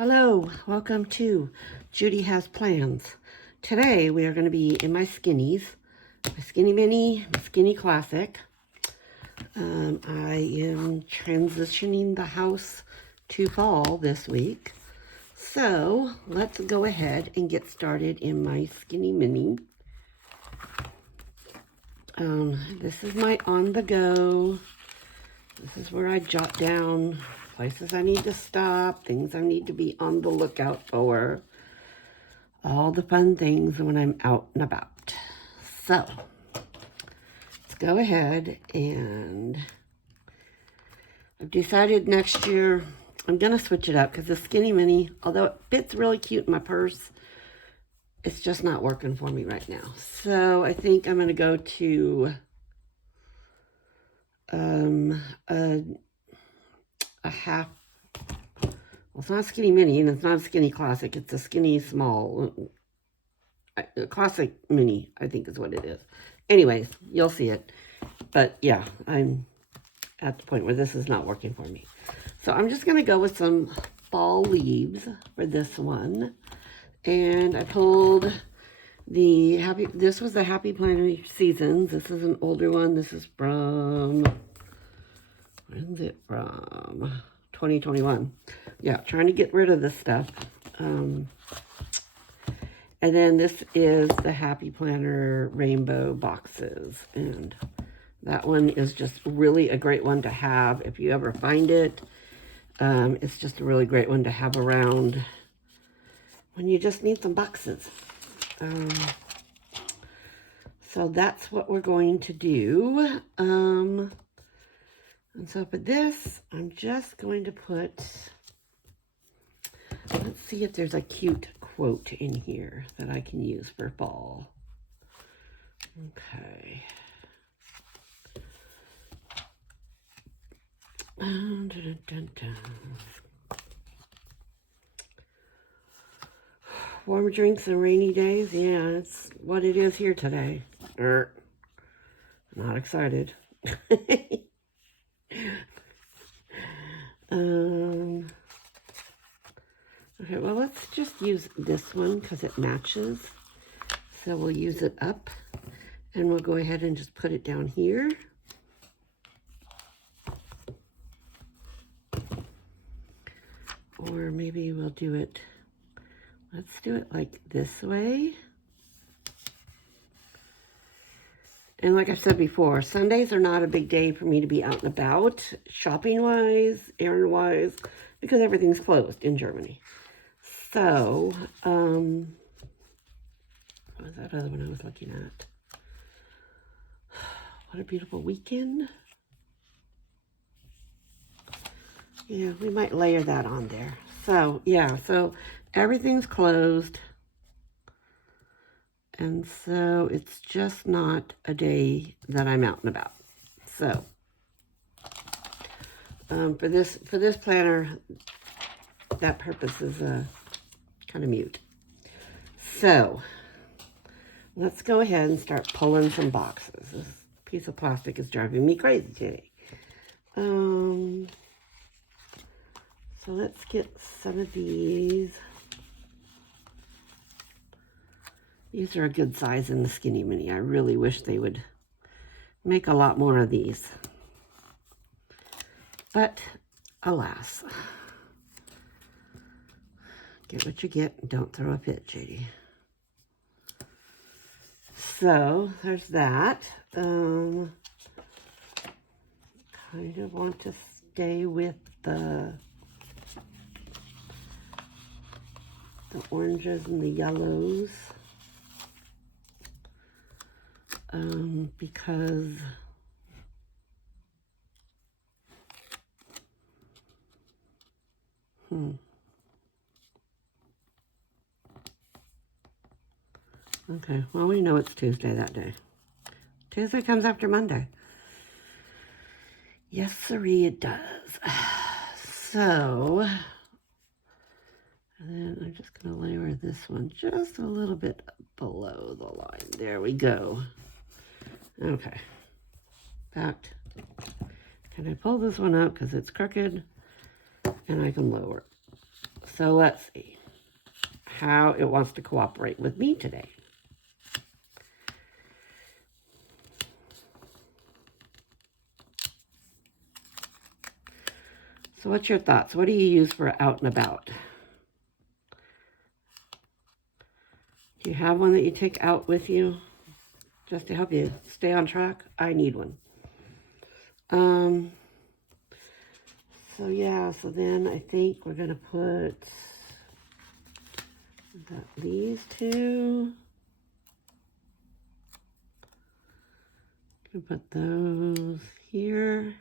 Hello, welcome to Judy Has Plans. Today we are going to be in my Skinnies, my Skinny Mini, my Skinny Classic. I am transitioning the house to fall this week. So let's go ahead and get started in my Skinny Mini. This is my on the go. This is where I jot down places I need to stop, things I need to be on the lookout for, all the fun things when I'm out and about. So let's go ahead, and I've decided next year I'm going to switch it up because the Skinny Mini, although it fits really cute in my purse, it's just not working for me right now. So I think I'm going to go to a half, well, it's not a Skinny Mini and it's not a Skinny Classic, it's a Skinny Small, Classic Mini, I think is what it is. Anyways, you'll see it. But yeah, I'm at the point where this is not working for me. So I'm just going to go with some fall leaves for this one. And I pulled this was the Happy Planner Seasons. This is an older one. This is from, when's it from? 2021. Yeah, trying to get rid of this stuff. And then this is the Happy Planner Rainbow boxes. And that one is just really a great one to have if you ever find it. It's just a really great one to have around when you just need some boxes. So that's what we're going to do. And so for this, I'm just going to put, let's see if there's a cute quote in here that I can use for fall. Okay. Dun, dun, dun, dun. Warm drinks and rainy days. Yeah, it's what it is here today. Not excited. Okay, well, let's just use this one because it matches. So we'll use it up, and we'll go ahead and just put it down here. Or maybe we'll do it, let's do it like this way. And like I've said before, Sundays are not a big day for me to be out and about, shopping-wise, errand-wise, because everything's closed in Germany. So, what was that other one I was looking at? What a beautiful weekend. Yeah, we might layer that on there. So, yeah, so everything's closed. And so it's just not a day that I'm out and about. So, for this planner, that purpose is kind of mute. So, let's go ahead and start pulling some boxes. This piece of plastic is driving me crazy today. So let's get some of these. These are a good size in the Skinny Mini. I really wish they would make a lot more of these. But, alas. Get what you get. Don't throw a fit, JD. So, there's that. Kind of want to stay with the oranges and the yellows. Because okay, well, we know it's Tuesday that day. Tuesday comes after Monday. Yes, sirree, it does. So, and then I'm just going to layer this one just a little bit below the line. There we go. Okay. In fact, can I pull this one up because it's crooked and I can lower it. So let's see how it wants to cooperate with me today. So what's your thoughts? What do you use for out and about? Do you have one that you take out with you just to help you stay on track? I need one. So yeah, so then I think we're gonna put these two. Gonna put those here.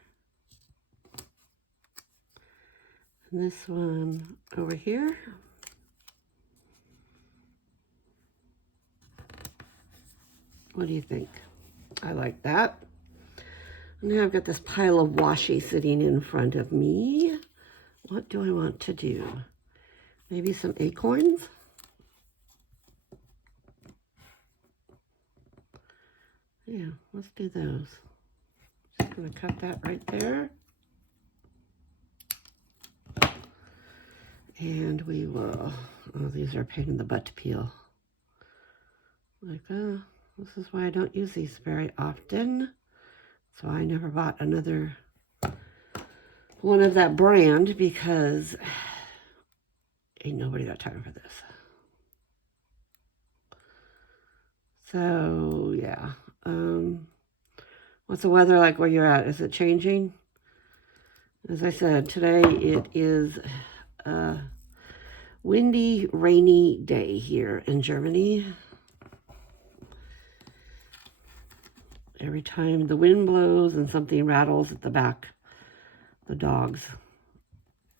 And this one over here. What do you think? I like that. Now I've got this pile of washi sitting in front of me. What do I want to do? Maybe some acorns? Yeah, let's do those. Just gonna cut that right there. And we will, oh, these are a pain in the butt to peel. Like, this is why I don't use these very often. So I never bought another one of that brand because ain't nobody got time for this. So yeah, what's the weather like where you're at? Is it changing? As I said, today it is a windy, rainy day here in Germany. Every time the wind blows and something rattles at the back, the dogs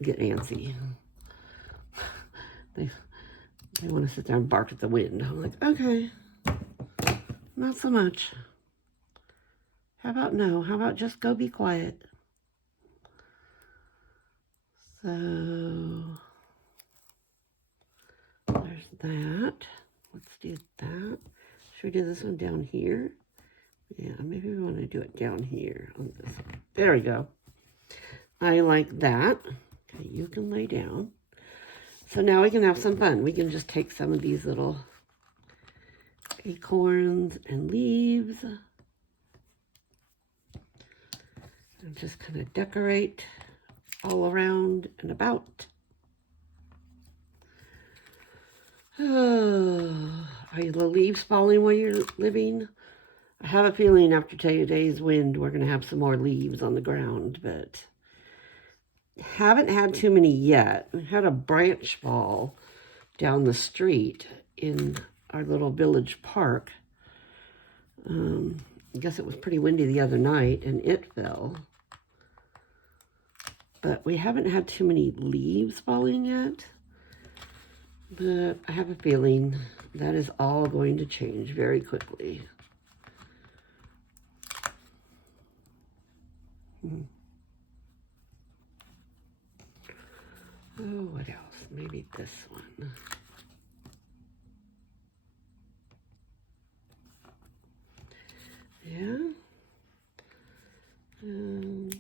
get antsy. They want to sit there and bark at the wind. I'm like, okay, not so much. How about no? How about just go be quiet? So there's that. Let's do that. Should we do this one down here? Yeah, maybe we want to do it down here on this one. There we go. I like that. Okay, you can lay down. So now we can have some fun. We can just take some of these little acorns and leaves and just kind of decorate all around and about. Oh, are the leaves falling where you're living? I have a feeling after today's wind, we're going to have some more leaves on the ground, but haven't had too many yet. We had a branch fall down the street in our little village park. I guess it was pretty windy the other night and it fell. But we haven't had too many leaves falling yet. But I have a feeling that is all going to change very quickly. Oh, what else? Maybe this one. Yeah. And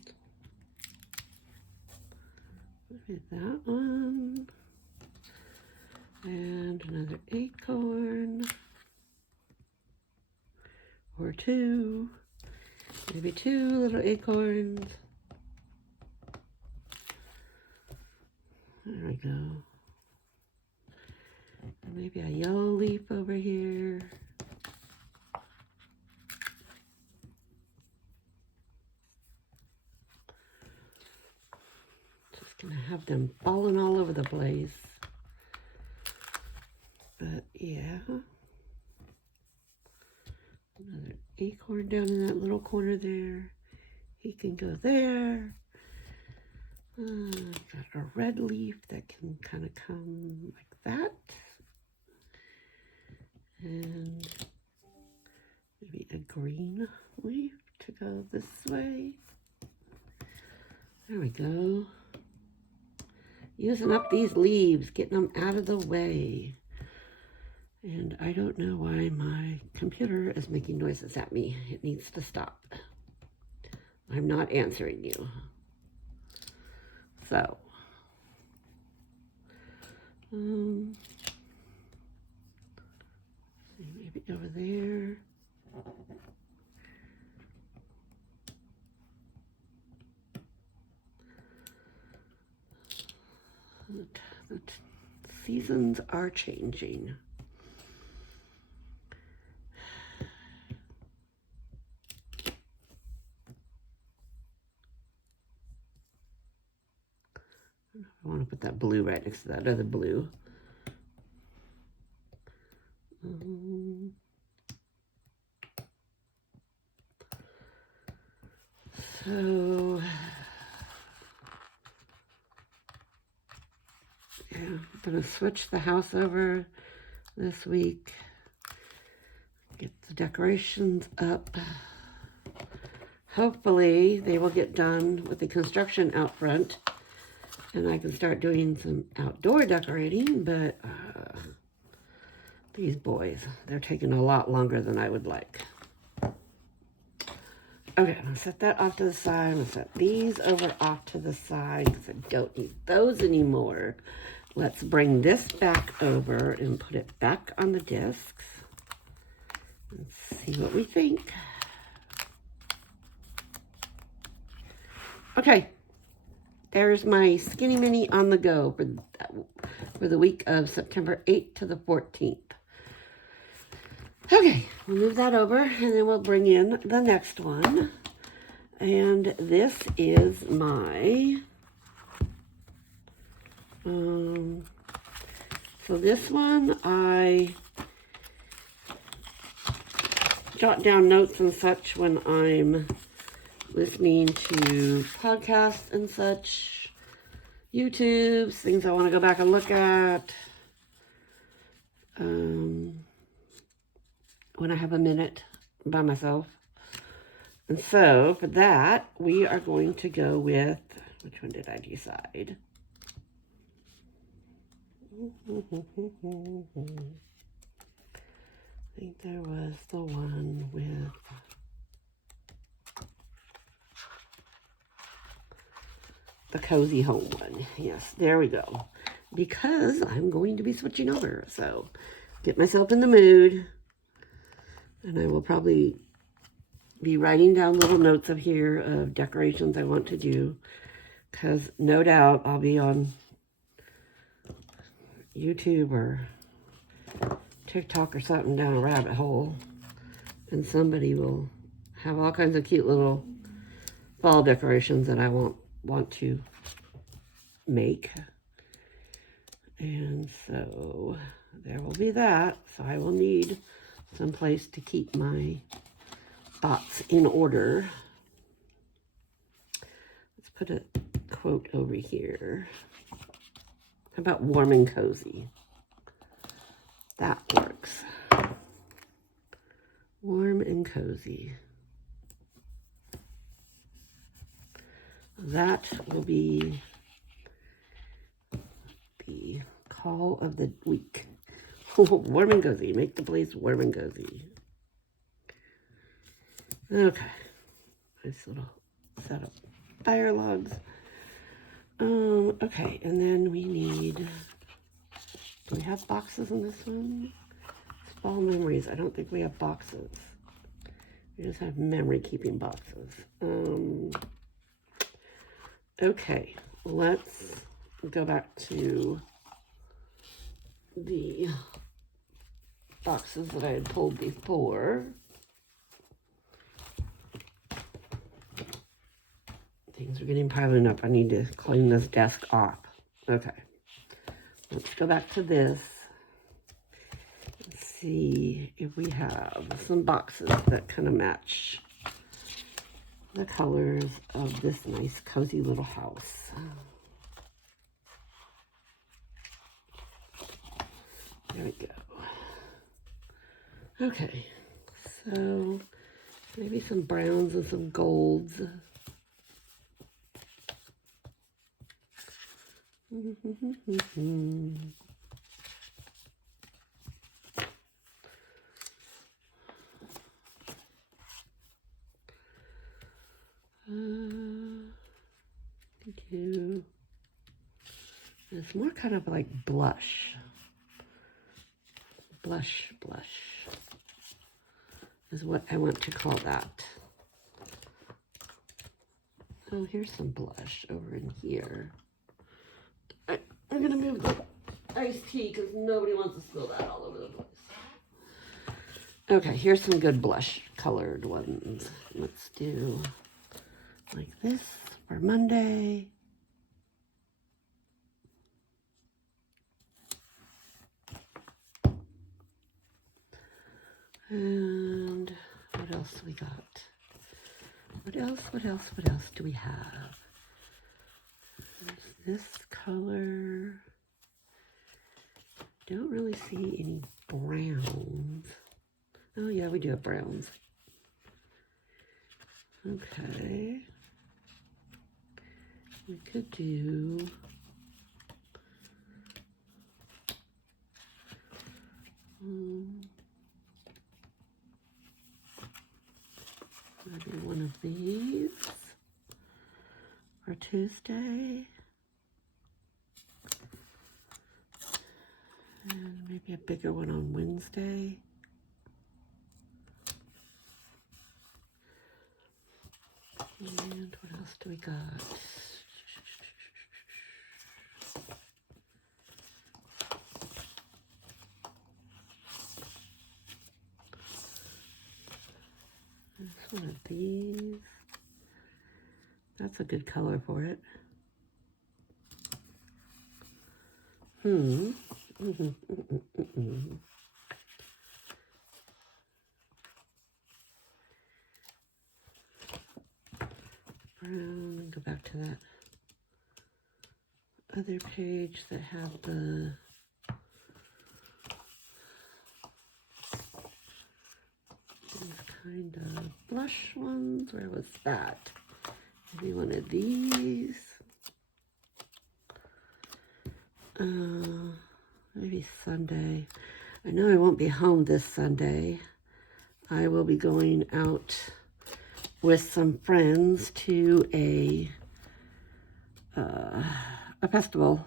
maybe that one. And another acorn. Or two. Maybe two little acorns. There we go. And maybe a yellow leaf over here. Just gonna have them falling all over the place. But yeah. Another acorn down in that little corner there. He can go there. Got a red leaf that can kind of come like that. And maybe a green leaf to go this way. There we go. Using up these leaves, getting them out of the way. And I don't know why my computer is making noises at me. It needs to stop. I'm not answering you. So, Maybe over there. The seasons are changing. I want to put that blue right next to that other blue. So, yeah, I'm going to switch the house over this week. Get the decorations up. Hopefully, they will get done with the construction out front, and I can start doing some outdoor decorating, but these boys, they're taking a lot longer than I would like. Okay, I'm gonna set that off to the side. I'm gonna set these over off to the side because I don't need those anymore. Let's bring this back over and put it back on the discs. Let's see what we think. Okay, there's my Skinny Mini on the go for the week of September 8th to the 14th. Okay, we'll move that over and then we'll bring in the next one. And this is my, so this one I jot down notes and such when I'm listening to podcasts and such, YouTubes, things I want to go back and look at. When I have a minute by myself. And so for that, we are going to go with, which one did I decide? I think there was the one with the Cozy Home one. Yes, there we go. Because I'm going to be switching over. So get myself in the mood. And I will probably be writing down little notes of here of decorations I want to do. Because no doubt I'll be on YouTube or TikTok or something down a rabbit hole. And somebody will have all kinds of cute little fall decorations that I want to make. And so there will be that. So I will need some place to keep my thoughts in order. Let's put a quote over here. How about warm and cozy? That works. Warm and cozy. That will be the call of the week. Warm and cozy. Make the place warm and cozy. Okay. Nice little setup. Fire logs. Okay, and then we need, do we have boxes in this one? Fall memories. I don't think we have boxes. We just have memory keeping boxes. Okay, let's go back to the boxes that I had pulled before. Things are getting piling up. I need to clean this desk off. Okay. Let's go back to this. Let's see if we have some boxes that kind of match the colors of this nice cozy little house. There we go. Okay. So maybe some browns and some golds. Thank you. This It's more kind of like blush. Blush is what I want to call that. Oh, here's some blush over in here. I'm going to move the iced tea because nobody wants to spill that all over the place. Okay, here's some good blush colored ones. Let's do like this for Monday. And what else we got? What else do we have? There's this color. Don't really see any browns. Oh yeah, we do have browns. Okay. We could do maybe one of these for Tuesday. And maybe a bigger one on Wednesday. And what else do we got? There's one of these. That's a good color for it. Brown, go back to that other page that had the these kind of blush ones. Where was that? Maybe one of these. Maybe Sunday. I know I won't be home this Sunday. I will be going out with some friends to a festival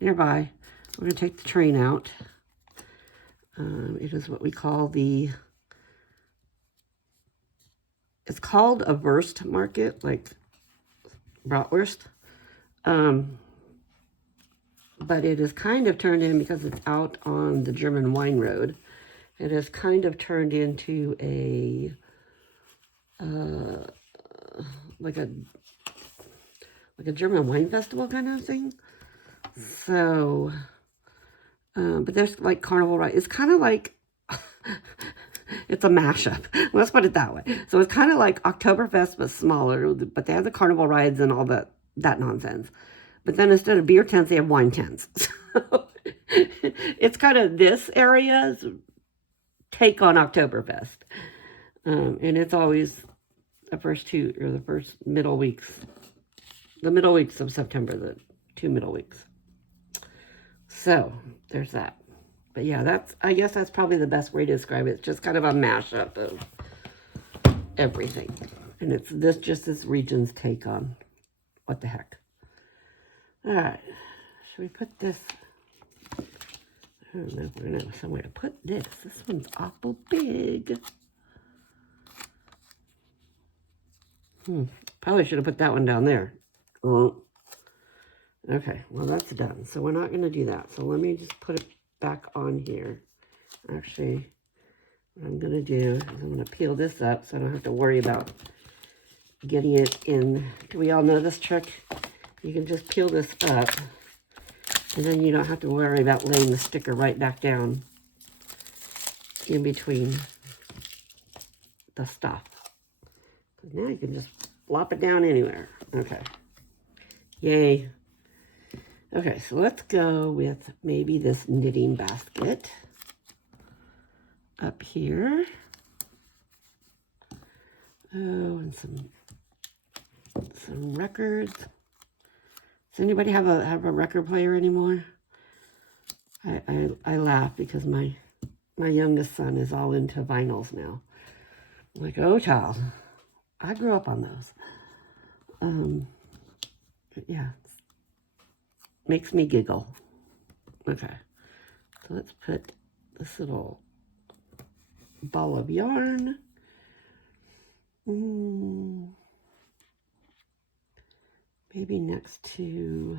nearby. We're going to take the train out. It is what we call it's called a Wurst market, like bratwurst. But it is kind of turned in, because it's out on the German wine road, it has kind of turned into a like a German wine festival kind of thing. So, but there's like carnival rides. It's kind of like, it's a mashup. Let's put it that way. So it's kind of like Oktoberfest, but smaller, but they have the carnival rides and all that nonsense. But then instead of beer tents, they have wine tents. So it's kind of this area's take on Oktoberfest. And it's always the first middle weeks. The middle weeks of September, the 2 middle weeks. So there's that. But yeah, I guess that's probably the best way to describe it. It's just kind of a mashup of everything. And it's this region's take on what the heck. All right, should we put this? I don't know if we're gonna have somewhere to put this. This one's awful big. Probably should have put that one down there. Oh. Okay, well that's done. So we're not gonna do that. So let me just put it back on here. Actually, what I'm gonna do is I'm gonna peel this up so I don't have to worry about getting it in. Do we all know this trick? You can just peel this up, and then you don't have to worry about laying the sticker right back down in between the stuff. Now you can just flop it down anywhere. Okay. Yay. Okay, so let's go with maybe this knitting basket up here. Oh, and some records. Does anybody have a record player anymore? I laugh because my youngest son is all into vinyls now. I'm like, oh child, I grew up on those. But yeah, makes me giggle. Okay, so let's put this little ball of yarn. Maybe next to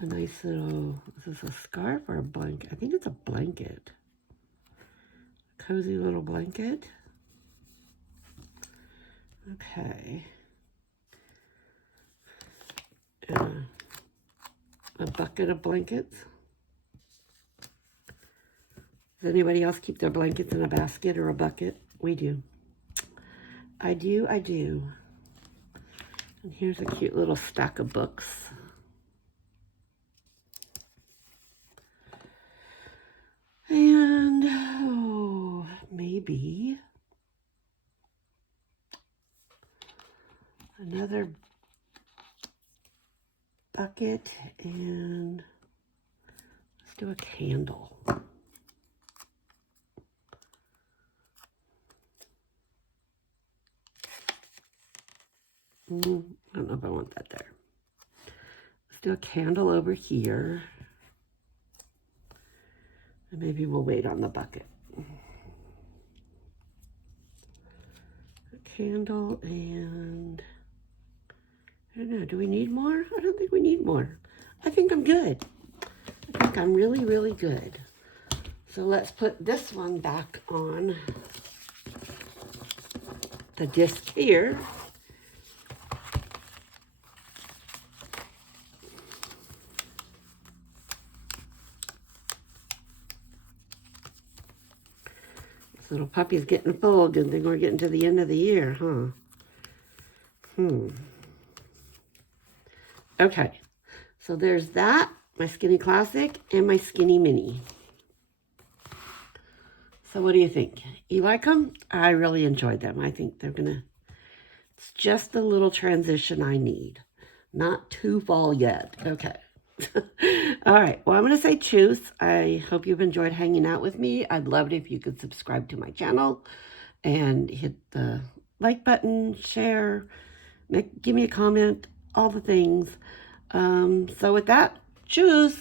a nice little, is this a scarf or a blanket? I think it's a blanket. Cozy little blanket. Okay. A bucket of blankets. Does anybody else keep their blankets in a basket or a bucket? We do. I do. And here's a cute little stack of books. And, oh, maybe another bucket, and let's do a candle. I don't know if I want that there. Let's do a candle over here. And maybe we'll wait on the bucket. A candle, and I don't know, do we need more? I don't think we need more. I think I'm good. I think I'm really, really good. So let's put this one back on the disc here. This little puppy's getting full. Good thing we're getting to the end of the year, huh? Okay, so there's that, my Skinny Classic and my Skinny Mini. So what do you think? You like them? I really enjoyed them. I think they're gonna, it's just the little transition I need. Not too fall yet. Okay. All right. Well, I'm going to say choose. I hope you've enjoyed hanging out with me. I'd love it if you could subscribe to my channel and hit the like button, share, give me a comment, all the things. So with that, choose.